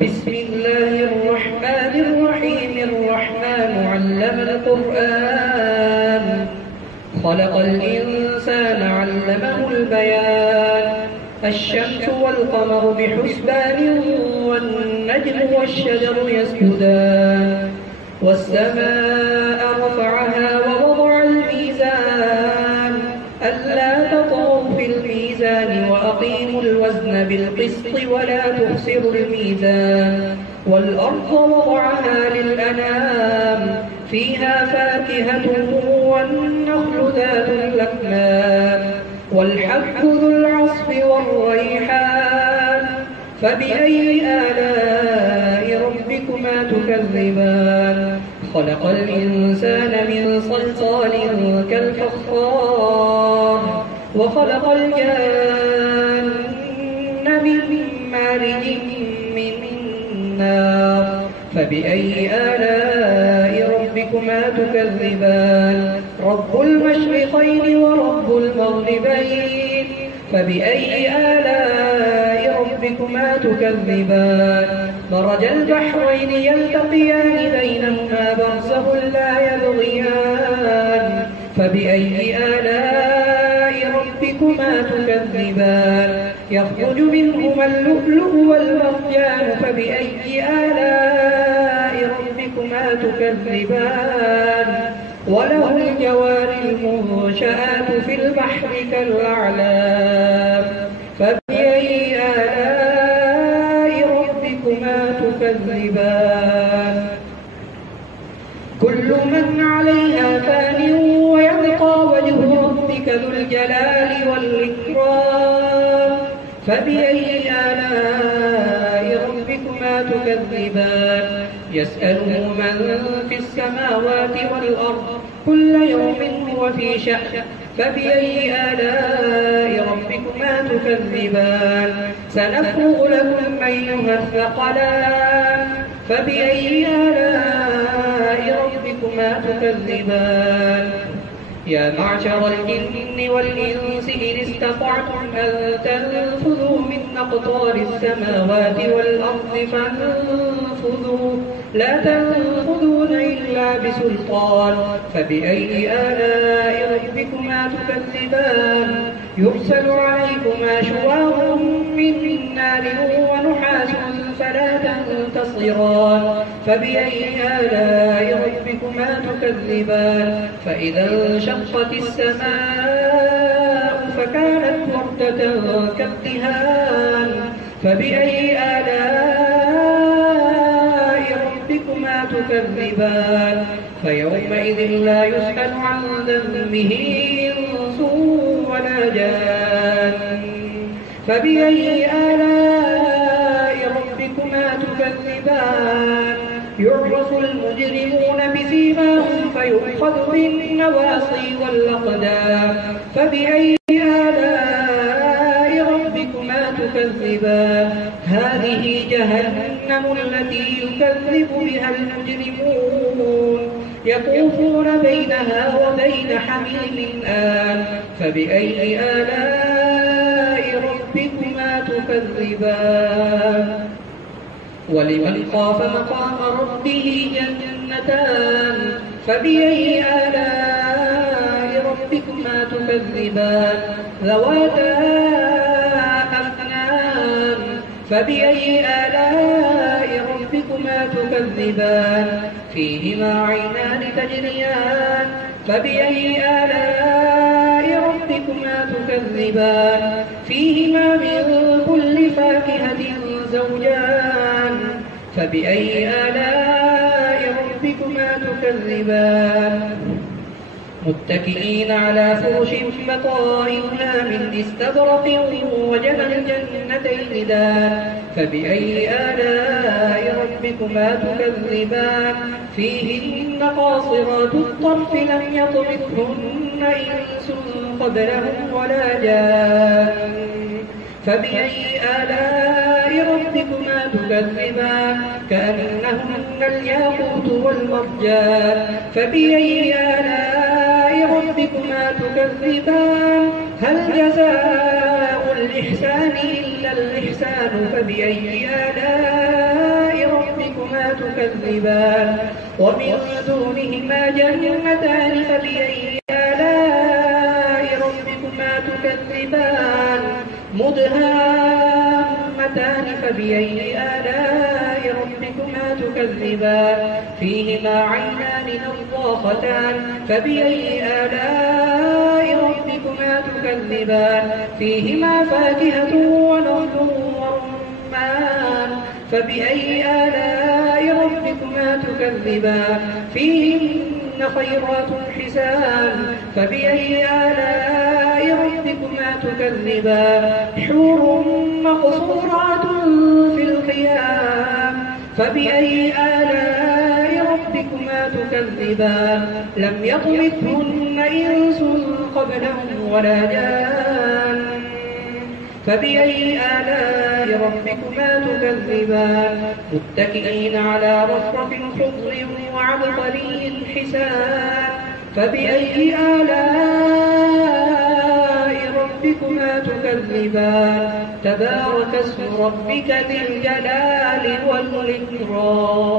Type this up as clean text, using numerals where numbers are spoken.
بسم الله الرحمن الرحيم. الرحمن علم القرآن، خلق الإنسان علمه البيان. الشمس والقمر بحسبان، والنجم والشجر يسجدان. والسماء رفعها ووضع الميزان، ألا تطغوا في الميزان وأقيموا الوزن بالقسط ولا تخسروا الميزان. والأرض وضعها للأنام، فيها فاكهة والنخل ذات الأكمام، والحب ذو العصف والريحان. فبأي آلاء ربكما تكذبان؟ خلق الإنسان من صلصال كالفخار، وخلق الجن من مارج من نار. فبأي آلاء ربكما تكذبان؟ رب المشرقين ورب المغربين. فبأي آلاء ربكما تكذبان؟ مرج البحرين يلتقيان بينهما برزخ لا يبغيان. فبأي آلاء ربكما تكذبان؟ يخرج منهما اللؤلؤ والمرجان. فبأي آلاء ربكما تكذبان؟ وله الجوار المنشآت في البحر كالأعلام. فبأي آلاء ربكما تكذبان؟ كل من عليها فان، ويبقى وجه ربك ذو الجلال والإكرام. فبأي آلاء ربكما تكذبان؟ يسأله من في السماوات والأرض، كل يوم هو في شأن. فبأي آلاء ربكما تكذبان؟ سنفرغ لكم أيها الثقلان. فبأي آلاء ربكما تكذبان؟ يا معشر الجن والإنس إن استطعتم أن تنفذوا من أقطار السماوات والأرض فانفذوا، لا تنفذون إلا بسلطان. فبأي آلاء ربكما تكذبان؟ يرسل عليكما شواظ من نار ونحاس فلا تنتصران. فبأي آلاء ربكما تكذبان؟ فإذا انشقت السماء فكانت وردة كالدهان. فبأي آلاء ربكما تكذبان؟ فيومئذ لا يسأل عن ذنبه إنس ولا جان. فبأي آلاء ربكما تكذبان؟ يعرف المجرمون بسيماهم فيؤخذ بالنواصي والأقدام. فبأي آلاء ربكما تكذبان؟ هذه جهنم التي يكذب بها المجرمون، يطوفون بينها وبين حميم آن. فبأي آلاء ربكما تكذبان؟ ولمن خاف مقام ربه جنتان. فبأي آلاء ربكما تكذبان؟ ذواتا أفنان. فبأي آلاء ربكما تكذبان؟ فيهما عينان تجريان. فبأي آلاء ربكما تكذبان؟ فيهما من كل فاكهة زوجان. فبأي آلاء ربكما تكذبان؟ متكئين على فرش بطائنها من استبرق وجنى الجنتين دان. فبأي آلاء ربكما تكذبان؟ فيهن قاصرات الطرف لم يطمثهن إنس قبلهم ولا جان. فبأي آلاء ربكما تكذبان؟ كأنهن الياقوت والمرجان. فبأي آلاء ربكما تكذبان؟ هل جزاء الإحسان إلا الإحسان؟ فبأي آلاء تكذبان ومن دونهما جنتان فبأي آلاء ربكما تكذبان مدهامتان فبأي آلاء ربكما تكذبان فيهما عينان نضاختان فبأي آلاء ربكما تكذبان فيهما فاكهة ونخل ورمان فبأي آلاء ربكما تكذبان فيهن خيرات حسان فبأي آلاء ربكما تكذبان حور مقصورات في الخيام فبأي آلاء ربكما تكذبان لم يطمثهن إنس قبلهم ولا جان فبأي آلاء ربكما تكذبان متكئين على رفرف خضر وعبقري حسان فبأي آلاء ربكما تكذبان تبارك اسم ربك ذي الجلال والإكرام.